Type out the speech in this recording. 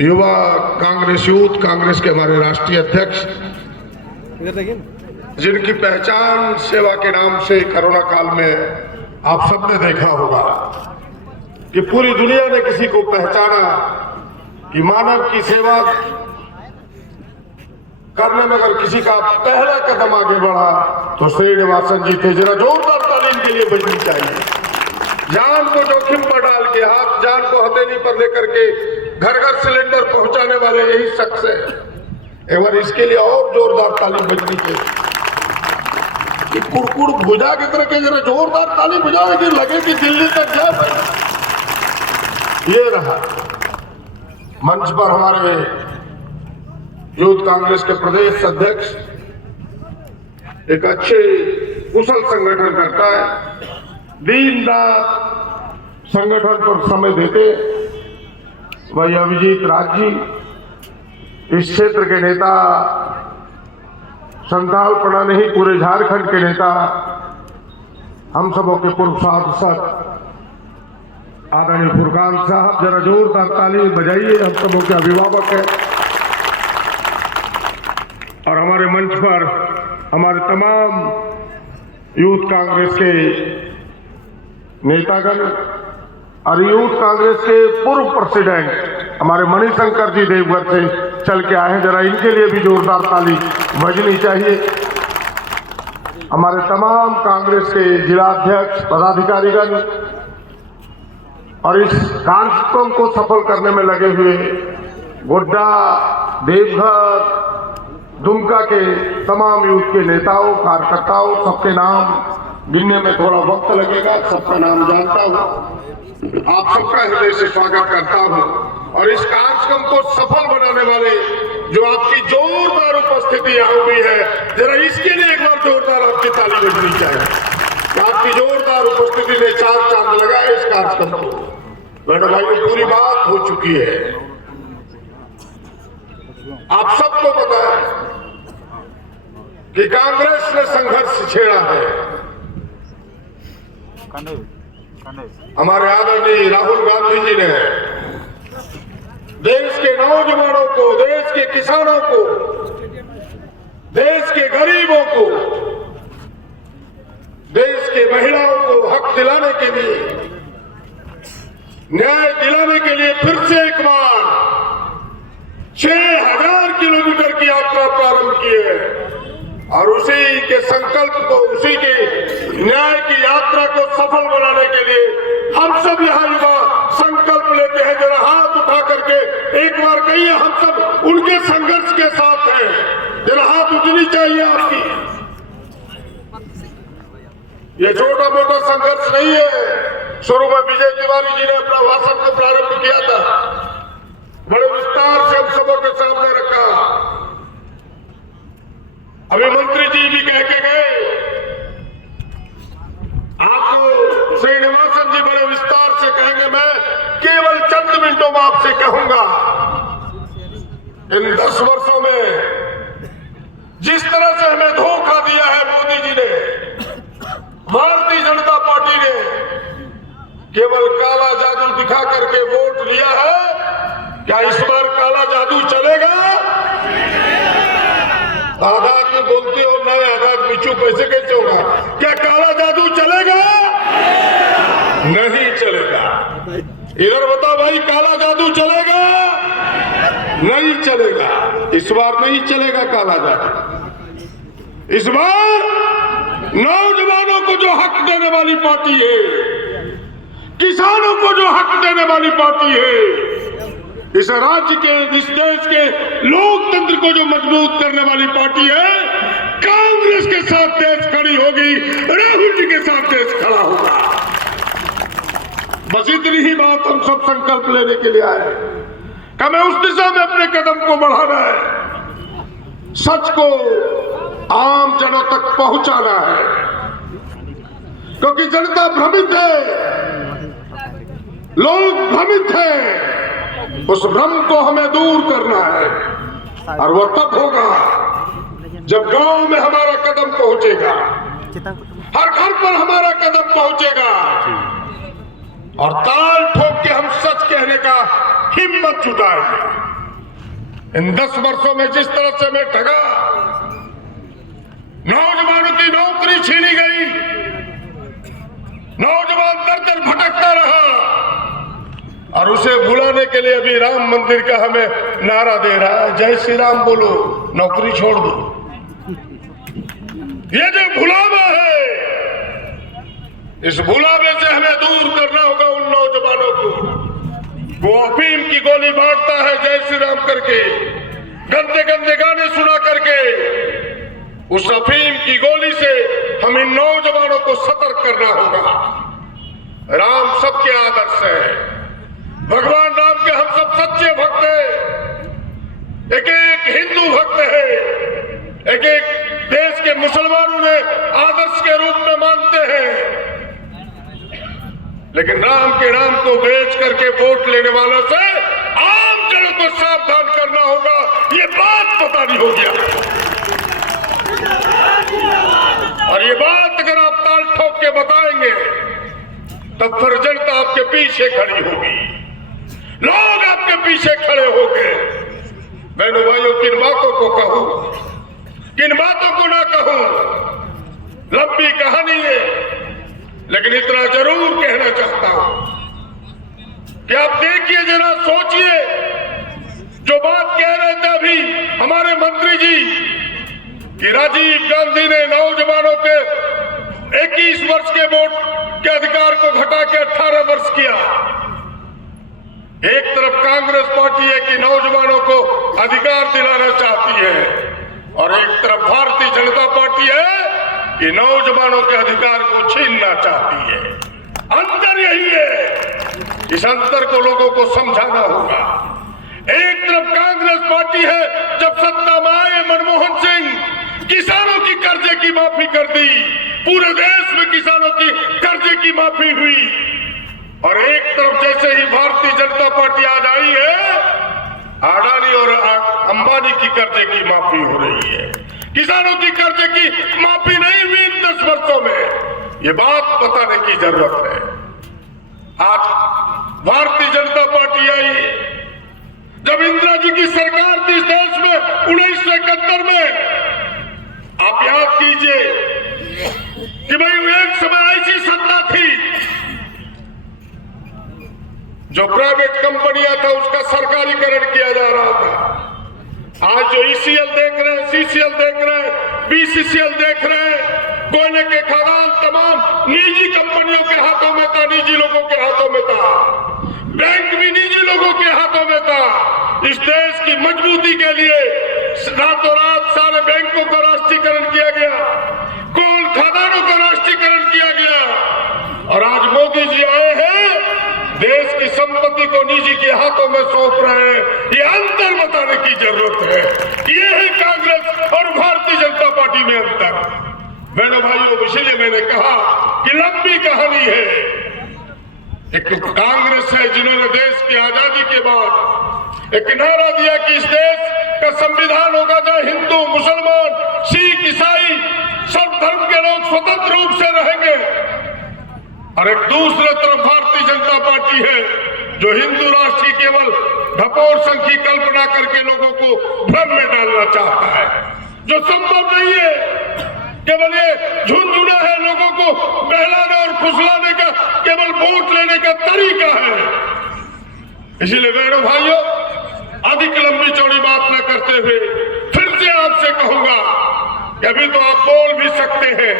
युवा कांग्रेस यूथ कांग्रेस के हमारे राष्ट्रीय अध्यक्ष, जिनकी पहचान सेवा के नाम से कोरोना काल में आप सबने देखा होगा कि पूरी दुनिया ने किसी को पहचाना कि मानव की सेवा करने में अगर किसी का पहला कदम आगे बढ़ा तो श्रीनिवासन जी थे। जरा जोरदार तालीम के लिए बजनी चाहिए। जान को जोखिम पर डाल के, हाथ जान को हथेली पर लेकर के घर घर सिलेंडर पहुंचाने वाले यही शख्स है। एक बार इसके लिए और जोरदार तालीम बजनी चाहिए कि कुड़कुड़ भुजा की तरह के जरा जोरदार तालीम बजाओ कि लगे कि दिल्ली तक जाए भाई। ये रहा मंच पर हमारे यूथ कांग्रेस के प्रदेश अध्यक्ष, एक अच्छे कुशल संगठन करता है, दिन रात संगठन पर समय देते वही अभिजीत राज जी, इस क्षेत्र के नेता, संथाल पड़ा नहीं पूरे झारखंड के नेता, हम सबों के पूर्व सांसद आदरणीय फुरकान साहब, जरा जोरदार ताली बजाइए। हम सबों के अभिभावक हैं और हमारे मंच पर हमारे तमाम यूथ कांग्रेस के नेतागण और यूथ कांग्रेस के पूर्व प्रेसिडेंट हमारे मणिशंकर जी देवघर से चल के आए हैं, जरा इनके लिए भी जोरदार ताली बजनी चाहिए। हमारे तमाम कांग्रेस के जिलाध्यक्ष, पदाधिकारीगण और इस कार्यक्रम को सफल करने में लगे हुए गोड्डा, देवघर, दुमका के तमाम यूथ के नेताओं, कार्यकर्ताओं, सबके नाम गिनने में थोड़ा वक्त लगेगा, सबका नाम जानता हूं। आप सबका हृदय से स्वागत करता हूं और इस कार्यक्रम को सफल बनाने वाले जो आपकी जोरदार उपस्थिति यहाँ हुई है, जरा इसके लिए एक बार जोरदार आपकी ताली बजनी चाहिए। आपकी जोरदार उपस्थिति ने चार चांद लगाए इस कार्यक्रम को। मैडम भाई, पूरी बात हो चुकी है। आप सबको पता है कि कांग्रेस ने संघर्ष छेड़ा है। हमारे आदरणीय राहुल गांधी जी ने देश के नौजवानों को, देश के किसानों को, देश के गरीबों को, देश के महिलाओं को हक दिलाने के लिए, न्याय दिलाने के लिए फिर से एक बार 6000 किलोमीटर की यात्रा प्रारंभ की है और उसी के संकल्प को, उसी के न्याय की यात्रा को सफल बनाने के लिए हम सब यहाँ युवा संकल्प लेते हैं। जरा हाथ उठा करके एक बार कहिए, हम सब उनके संघर्ष के साथ हैं। जरा हाथ उठनी चाहिए आपकी। ये छोटा मोटा संघर्ष नहीं है। शुरू में विजय तिवारी जी ने अपना भाषण को प्रारंभ किया था, बड़े विस्तार से हम सबों के सामने रखा। अभी मंत्री जी भी कह के गए, आपको श्रीनिवासन जी बड़े विस्तार से कहेंगे, मैं केवल चंद मिनटों में आपसे कहूंगा। इन 10 वर्षों में जिस तरह से हमें धोखा दिया है मोदी जी ने, भारतीय जनता पार्टी ने केवल काला जादू दिखा करके वोट लिया है। क्या इस बार काला जादू चलेगा? आजाद में बोलते हो नए आजाद मिचू पैसे कैसे होगा? क्या काला जादू चलेगा? नहीं चलेगा। इधर बताओ भाई, काला जादू चलेगा? नहीं चलेगा। इस बार नहीं चलेगा काला जादू। इस बार नौजवानों को जो हक देने वाली पार्टी है, किसानों को जो हक देने वाली पार्टी है, इस राज्य के, इस देश के लोकतंत्र को जो मजबूत करने वाली पार्टी है, कांग्रेस के साथ देश खड़ी होगी, राहुल जी के साथ देश खड़ा होगा। बस इतनी ही बात हम सब संकल्प लेने के लिए आए कि हमें उस दिशा में अपने कदम को बढ़ाना है, सच को आम जनों तक पहुंचाना है, क्योंकि जनता भ्रमित है, लोग भ्रमित हैं। उस भ्रम को हमें दूर करना है और वो तब होगा जब गांव में हमारा कदम पहुंचेगा, हर घर पर हमारा कदम पहुंचेगा, और ताल ठोक के हम सच कहने का हिम्मत जुटाएंगे। इन 10 वर्षों में जिस तरह से मैं ठगा, नौजवानों की नौकरी छीनी गई, नौजवान दर दर भटकता रहा, और उसे भुलाने के लिए अभी राम मंदिर का हमें नारा दे रहा है, जय श्री राम बोलो, नौकरी छोड़ दो। ये जो भुलावा है, इस भुलावे से हमें दूर करना होगा उन नौजवानों को। वो अफीम की गोली बांटता है जय श्री राम करके, गंदे गंदे गाने सुना करके। उस अफीम की गोली से हम इन नौजवानों को सतर्क करना होगा। राम सबके आदर्श है, भगवान राम के हम सब सच्चे भक्त हैं। एक एक हिंदू भक्त है, एक एक देश के मुसलमानों ने आदर्श के रूप में मानते हैं। लेकिन राम के नाम को बेच करके वोट लेने वालों से आम जनों को सावधान करना होगा। ये बात पता नहीं हो गया, और ये बात अगर आप ताल ठोक के बताएंगे तब फिर जनता आपके पीछे खड़ी होगी, लोग आपके पीछे खड़े होंगे। बहनों भाइयों, किन बातों को कहूं, किन बातों को ना कहूं, लंबी कहानी है, लेकिन इतना जरूर कहना चाहता हूं कि आप देखिए, जरा सोचिए, जो बात कह रहे थे अभी हमारे मंत्री जी कि राजीव गांधी ने नौजवानों के 21 वर्ष के वोट के अधिकार को घटा के 18 वर्ष किया। एक तरफ कांग्रेस पार्टी है कि नौजवानों को अधिकार दिलाना चाहती है, और एक तरफ भारतीय जनता पार्टी है कि नौजवानों के अधिकार को छीनना चाहती है। अंतर यही है, इस अंतर को लोगों को समझाना होगा। एक तरफ कांग्रेस पार्टी है, जब सत्ता में आए मनमोहन सिंह किसानों की कर्जे की माफी कर दी, पूरे देश में किसानों की कर्जे की माफी हुई, और एक तरफ जैसे ही भारतीय जनता पार्टी आज आई है, अडानी और अंबानी की कर्जे की माफी हो रही है। किसानों की कर्जे की माफी नहीं हुई इन 10 वर्षों में, ये बात बताने की जरूरत है। आज भारतीय जनता पार्टी आई, जब इंदिरा जी की सरकार थी इस देश में 1971 में, आप याद कीजिए कि भाई एक समय ऐसी सत्ता थी जो प्राइवेट कंपनियां था उसका सरकारीकरण किया जा रहा था। आज जो ईसीएल देख रहे हैं, सीसीएल देख रहे हैं, बीसीसीएल देख रहे हैं, कोयले के खदान तमाम निजी कंपनियों के हाथों में था, निजी लोगों के हाथों में था, बैंक भी निजी लोगों के हाथों में था। इस देश की मजबूती के लिए रातों रात सारे बैंकों का राष्ट्रीयकरण किया गया, कोल खदानों का राष्ट्रीयकरण किया गया, और आज मोदी जी आए हैं, देश की संपत्ति को निजी के हाथों में सौंप रहे हैं। ये अंतर बताने की जरूरत है। ये है कांग्रेस और भारतीय जनता पार्टी में अंतर। बहनों भाइयों, इसलिए मैंने कहा कि लंबी कहानी है। एक कांग्रेस है जिन्होंने देश की आजादी के बाद एक नारा दिया कि इस देश का संविधान होगा जहाँ हिंदू, मुसलमान, सिख, ईसाई सब धर्म के लोग स्वतंत्र रूप से रहेंगे, और एक दूसरे तरफ भारतीय जनता पार्टी है जो हिंदू राष्ट्र की केवल ढपोर संघ की कल्पना करके लोगों को भ्रम में डालना चाहता है, जो संभव नहीं है। केवल ये झुंझुना है, लोगों को बहलाने और फुसलाने का केवल वोट लेने का तरीका है। इसीलिए बहनों भाइयों, अधिक लंबी चौड़ी बात न करते हुए फिर से आपसे कहूंगा कि अभी तो आप बोल भी सकते हैं,